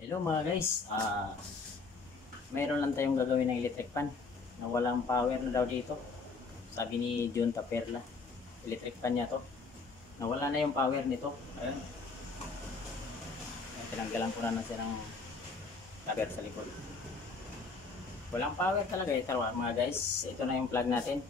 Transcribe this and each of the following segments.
Hello mga guys, mayroon lang tayong gagawin ng electric fan na walang power na daw dito. Sabi ni John Taperla, electric fan niya to, nawala na yung power nito. Ayun, tinanggalan ko na ng sirang cover sa likod. Walang power talaga ito mga guys. Ito na yung plug natin.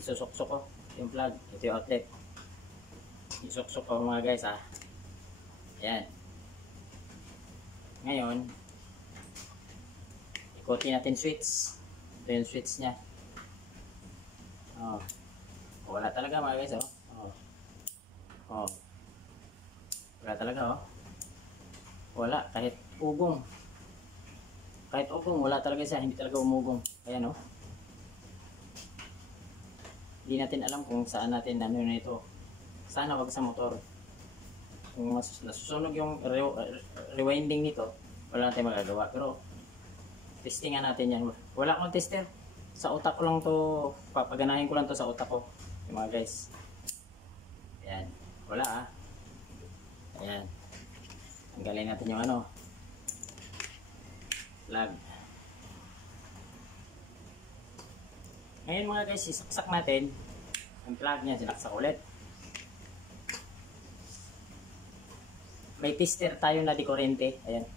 Isusuksok ko yung plug, ito yung outlet. Isuksok ko mga guys ha. Ayan. Ngayon, ikutin natin switch. Ito yung switch niya. Oh. Wala talaga mga guys, oh. Oh. Oh. Wala talaga, oh. Wala, kahit ugong. Kahit ugong, wala talaga siya. Hindi talaga umugong. Ayan, oh. Hindi natin alam kung saan natin ano na ito. Sana wag sa motor. Kung nasusunog yung rewinding nito, wala natin magagawa. Pero testingan natin yan. Wala akong tester. Sa utak ko lang to, papaganahin ko lang to sa utak ko. Yung mga guys. Ayan. Wala ah. Ayan. Tanggalin natin yung ano. Plug. Ngayon mga guys, isaksak natin. Yung plug niya, sinaksak ulit. May tester tayo na di kuryente. Ayan.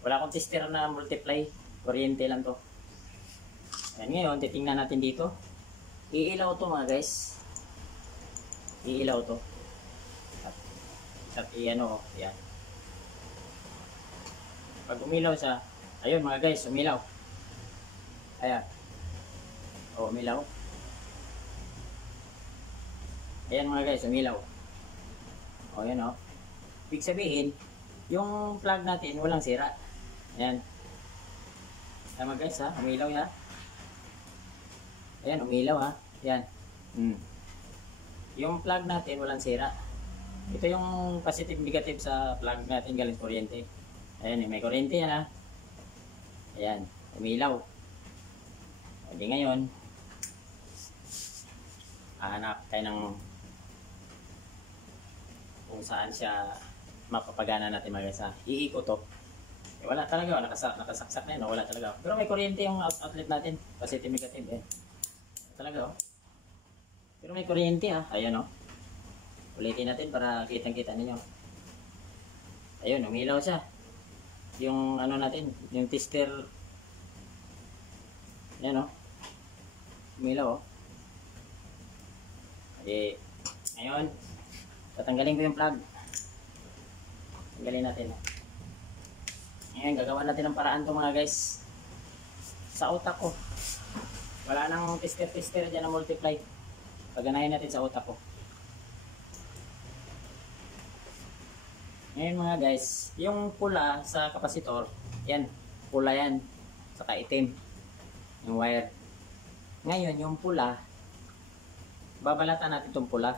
Wala akong tester na multiply. Kuryente lang to. Ayan, ngayon, titingnan natin dito. Iilaw to mga guys. Iilaw to. At i-ano, ayan. Pag umilaw siya, ayun mga guys, umilaw. Ayan. O, umilaw. Ayan mga guys, umilaw. O, ayan o. Ibig sabihin, yung plug natin walang sira. Ayan. Tama guys ha, umilaw ya. Ayan, umilaw ha. Ayan. Yung plug natin walang sira. Ito yung positive negative sa plug natin galing kuryente. Ayan, may kuryente yan ha. Ayan, umilaw. Hindi ngayon, hahanap tayo ng kung saan siya mapapagana natin mga guys ha. Iikot to. Eh, wala talaga, nakasaksak na yun, wala talaga. Pero may kuryente yung outlet natin, positive negative eh. Talaga oh. Pero may kuryente ha, ayan oh. Ulitin natin para kitang-kita ninyo. Ayun, umilaw siya. Yung ano natin, yung tester. Ayan oh. Umilaw oh. Eh, ngayon, tatanggalin ko yung plug. Tanggalin natin. Ngayon, gagawa natin ng paraan to mga guys. Sa utak ko. Wala nang tester-tester dyan na multiply. Paganahin natin sa utak ko. Ngayon mga guys, yung pula sa kapasitor, yan, pula yan. Saka itim. Yung wire. Ngayon, yung pula, babalatan natin itong pula.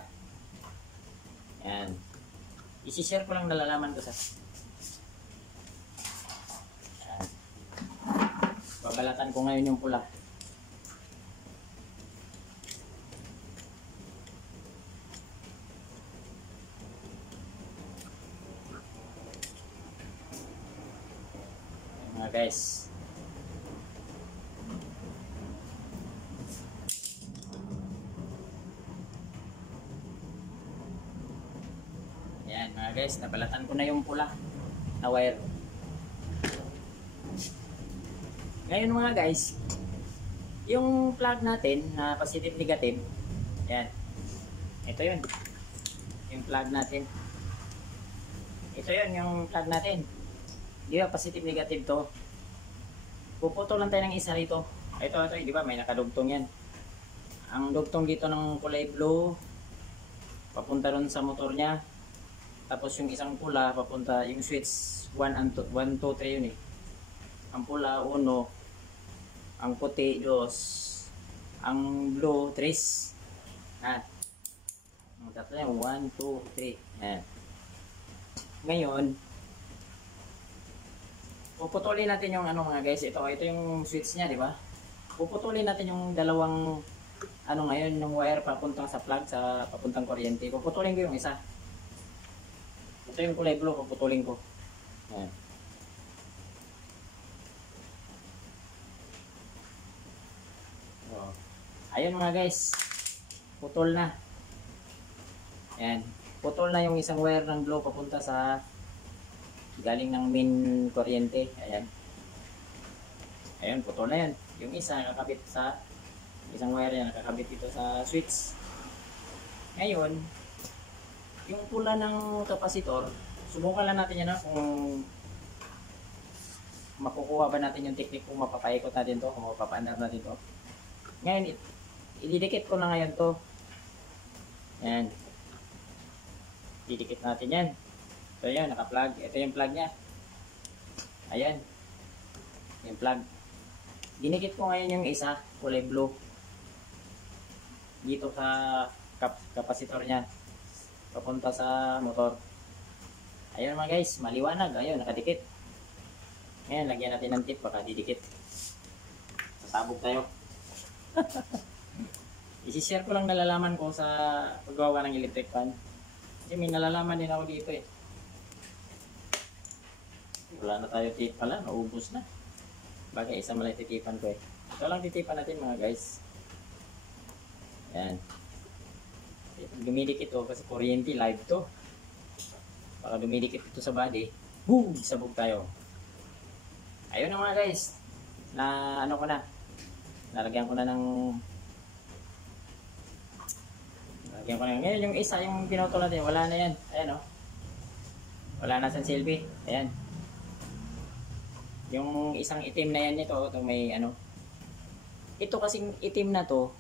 Yan. I-share ko lang nalalaman ko sa. Yan. Babalatan ko ngayon yung pula. Yan, mga guys. Ayan mga guys, nabalatan ko na yung pula na wire. Ngayon mga guys, yung plug natin na positive negative, ayan, ito yun, yung plug natin. Ito yun yung plug natin. Di ba positive negative to? Puputo lang tayo ng isa rito. Ito, di ba may nakadugtong yan. Ang dugtong dito ng kulay blue, papunta ron sa motor niya. Tapos yung isang pula, papunta, yung switch 1, 2, 3 yun eh. Ang pula, 1. Ang puti, 2. Ang blue, 3. Ha. Ang tatlo yung 1, 2, 3. Ha. Ngayon, puputulin natin yung ano mga guys. Ito yung switch niya, di ba? Puputulin natin yung dalawang, ano ngayon, yung wire papuntang sa plug, sa papuntang kuryente. Puputulin ko yung isa. Ito yung kulay blue, puputulin ko. Ayan. Ayun mga guys, putol na. Ayan, putol na yung isang wire ng glow papunta sa galing ng main kuryente. Ayan. Ayun, putol na yan. Yung isa nakakabit sa isang wire yan, nakakabit dito sa switch. Ngayon, yung pula ng kapasitor, subukan lang natin yan kung makukuha ba natin yung technique kung mapapaikot natin to, kung mapapaandar natin to. Ngayon, ididikit ko na ngayon to. Yan. Didikit natin yan. So yan, naka-plug. Ito yung plug niya. Ayan. Yung plug. Dinikit ko ngayon yung isa, kulay blue. Dito sa kapasitor niya. Papunta sa motor. Ayun mga guys, maliwanag. Ayun, nakadikit. Ngayon, lagyan natin ng tip, baka didikit. Sasabog tayo. Isishare ko lang nalalaman ko sa paggawa ng electric fan. Kasi may nalalaman din ako dito eh. Wala na tayo tip pala, naubos na. Bagay, isa malay titipan ko eh. Ito lang titipan natin mga guys. Yan. Dumidikit ito kasi kuryente live to. Baka dumidikit ito sa body. Boom! Sabog tayo. Ayun na mga guys. Na ano ko na. Nalagyan ko na ng ngayon yung isa yung pinutol natin, wala na yan. Ayan o. Wala na sa silbi. Ayan. Yung isang itim na yan nito, ito may ano. Ito kasing itim na to,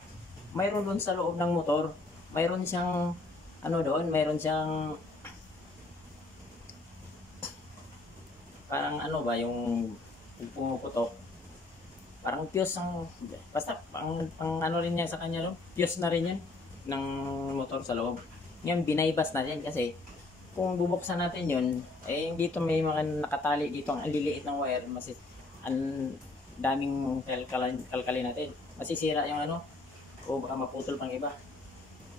mayroon doon sa loob ng motor. Mayroon siyang ano doon, mayroon siyang parang ano ba yung pumuputok. Parang fuse ang basta pang ano rin niya sa kanya, no? Fuse na rin yan ng motor sa loob. Ngayon binaybas natin kasi kung bubuksan natin yun, eh dito may mga nakatali dito ang liliit ng wire, ang daming kalkalin natin. Masisira yung ano, o baka maputol pang iba.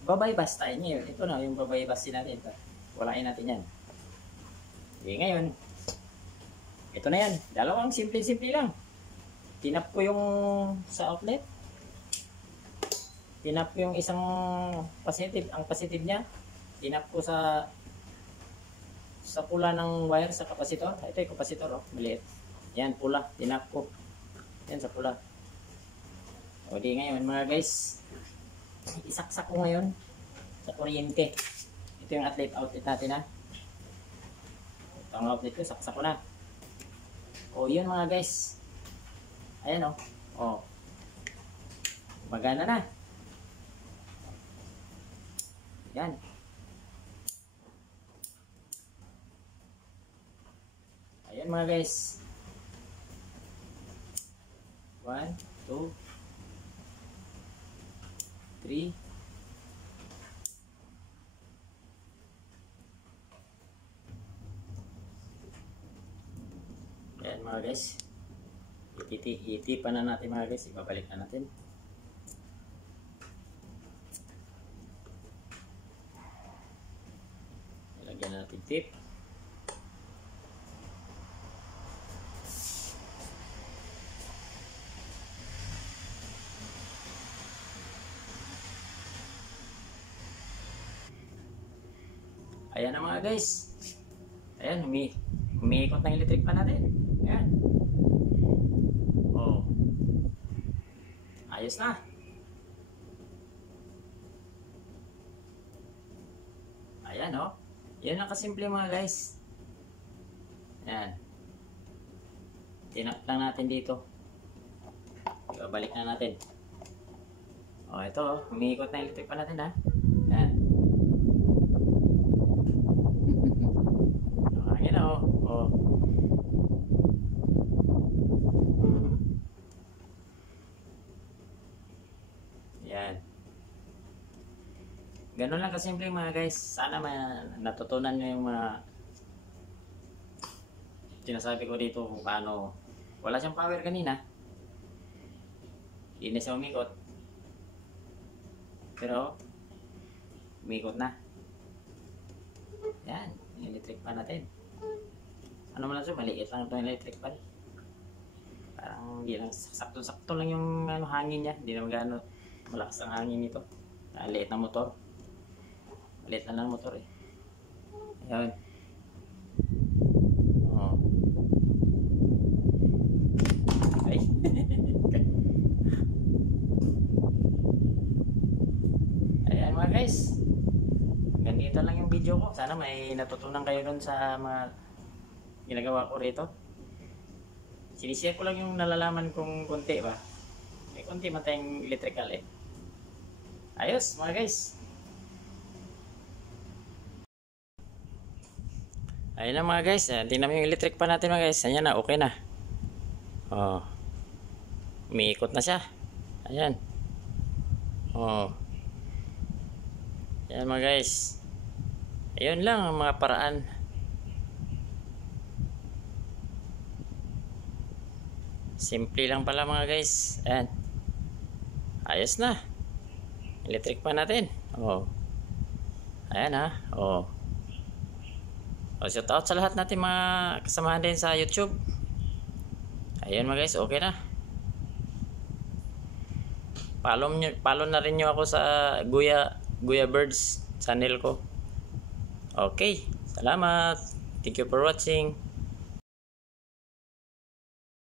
Babaybas tayo ngayon. Ito na yung babaybas natin. Walain natin yan. Okay, ngayon, ito na yan. Dalawang simple-simple lang. Tinap ko yung sa outlet. Tinap ko yung isang positive, ang positive niya. Tinap ko sa pula ng wire sa kapasitor. Ito yung kapasitor, oh, maliit. Yan, pula. Tinap ko. Yan sa pula. O di ngayon mga guys, isaksak ko ngayon sa kuryente. Ito yung outlet natin ha. Ito ang outlet ko, saksak ko na. O yun mga guys. Ayan o. O. Magana na. Yan. Ayan mga guys. 1, 2, 3. Ayan mga guys. Itipan na natin mga guys. Ibabalik na natin. Ilagyan na natin tip. Ayan na mga guys. Ayan, umiikot ng electric pan natin. Ayan. Oh. Ayos na. Ayan oh. Yan lang kasimple mga guys. Ayan. Tinap lang natin dito. Balik na natin. Oh, ito oh. Umiikot ng electric pan natin ha. Ayan. Hangin na oh. Oh. Yan. Ganun lang kasimple mga guys. Sana natutunan nyo yung mga sinasabi ko dito kung paano. Wala siyang power kanina. Hindi na siya umikot. Pero umikot na. Yan. Electric pan natin. Ano man lang siya, maliit lang ito yung electric pan. Parang hindi lang, sakto-sakto lang yung hangin niya. Hindi na magano Malakas ang hangin nito. Liit na motor. Liit na lang motor eh. Ayan. Oh. Ay. Ayan mga guys. Ganito lang yung video ko. Sana may natutunan kayo dun sa mga ginagawa ko rito. Sinishare ko lang yung nalalaman kong konti ba. May konti man tayong electrical eh. Ayos mga guys. Ayun na mga guys. Tingnan mo yung electric pa natin mga guys. Ayan na, okay na. Oh. Umiikot na siya. Ayan. Oh. Ayan mga guys. Ayun lang ang mga paraan. Simple lang pala mga guys. Ayan. Ayos na. Electric pa natin. Oh. Ayan ha. Oh. Shout out sa lahat natin mga kasamahan din sa YouTube. Ayun mga guys, okay na. Follow na rin nyo ako sa Guya Birds channel ko. Okay, salamat. Thank you for watching.